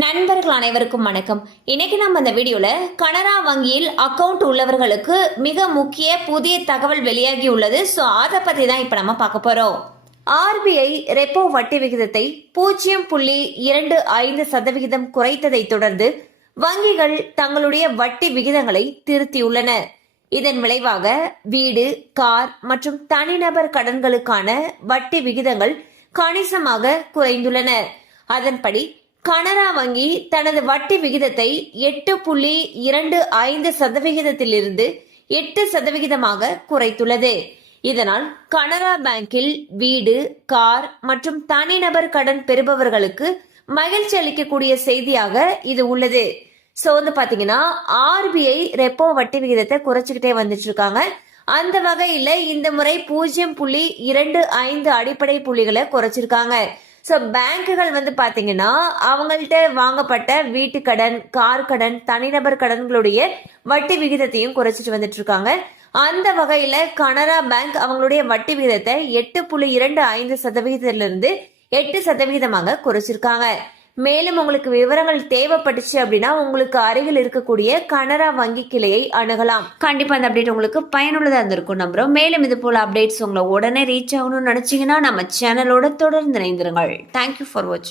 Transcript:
நண்பர்கள் அனைவருக்கும் வணக்கம். இன்னைக்கு நம்ம இந்த வீடியோல கனரா வங்கியில் அக்கவுண்ட் உள்ளவர்களுக்கு மிக முக்கிய புதிய தகவல் வெளியாகி உள்ளது. ஸோ அதை பத்தி தான் இப்போ நம்ம பார்க்க போறோம். ஆர்பிஐ ரெப்போ வட்டி விகிதத்தை பூஜ்ஜியம் புள்ளி இரண்டு ஐந்து சதவிகிதம் குறைத்ததை தொடர்ந்து வங்கிகள் தங்களுடைய வட்டி விகிதங்களை திருத்தியுள்ளன. இதன் விளைவாக வீடு கார் மற்றும் தனிநபர் கடன்களுக்கான வட்டி விகிதங்கள் கணிசமாக குறைந்துள்ளன. அதன்படி கனரா வங்கி தனது வட்டி விகிதத்தை எட்டு புள்ளி இரண்டு ஐந்து சதவிகிதத்திலிருந்து எட்டு சதவிகிதமாக குறைத்துள்ளது. இதனால் கனரா பேங்கில் வீடு கார் மற்றும் தனிநபர் கடன் பெறுபவர்களுக்கு மகிழ்ச்சி அளிக்கக்கூடிய செய்தியாக இது உள்ளது. ஸோ வந்து பாத்தீங்கன்னா ஆர்பிஐ ரெப்போ வட்டி விகிதத்தை குறைச்சிக்கிட்டே வந்துட்டு இருக்காங்க. அந்த வகையில இந்த முறை பூஜ்ஜியம் புள்ளி இரண்டு ஐந்து அடிப்படை புள்ளிகளை குறைச்சிருக்காங்க. ஸோ பேங்குகள் வந்து பார்த்தீங்கன்னா அவங்கள்ட்ட வாங்கப்பட்ட வீட்டு கடன் கார் கடன் தனிநபர் கடன்களுடைய வட்டி விகிதத்தையும் குறைச்சிட்டு வந்துட்டு இருக்காங்க அந்த வகையில கனரா பேங்க் அவங்களுடைய வட்டி விகிதத்தை எட்டு புள்ளி இரண்டு ஐந்து சதவிகிதத்திலிருந்து எட்டு சதவிகிதமாக குறைச்சிருக்காங்க. மேலும் உங்களுக்கு விவரங்கள் தேவைப்பட்டுச்சு அப்படின்னா உங்களுக்கு அருகில் இருக்கக்கூடிய கனரா வங்கி கிளையை அணுகலாம். கண்டிப்பா அந்த அப்டேட் உங்களுக்கு பயனுள்ளதா இருந்திருக்கும் நம்புறோம். மேலும் இது போல அப்டேட்ஸ் உங்களை உடனே ரீச் ஆகணும்னு நினைச்சீங்கன்னா நம்ம சேனலோட தொடர்ந்து இணைந்திருங்கள். தேங்க்யூ ஃபார் வாட்சிங்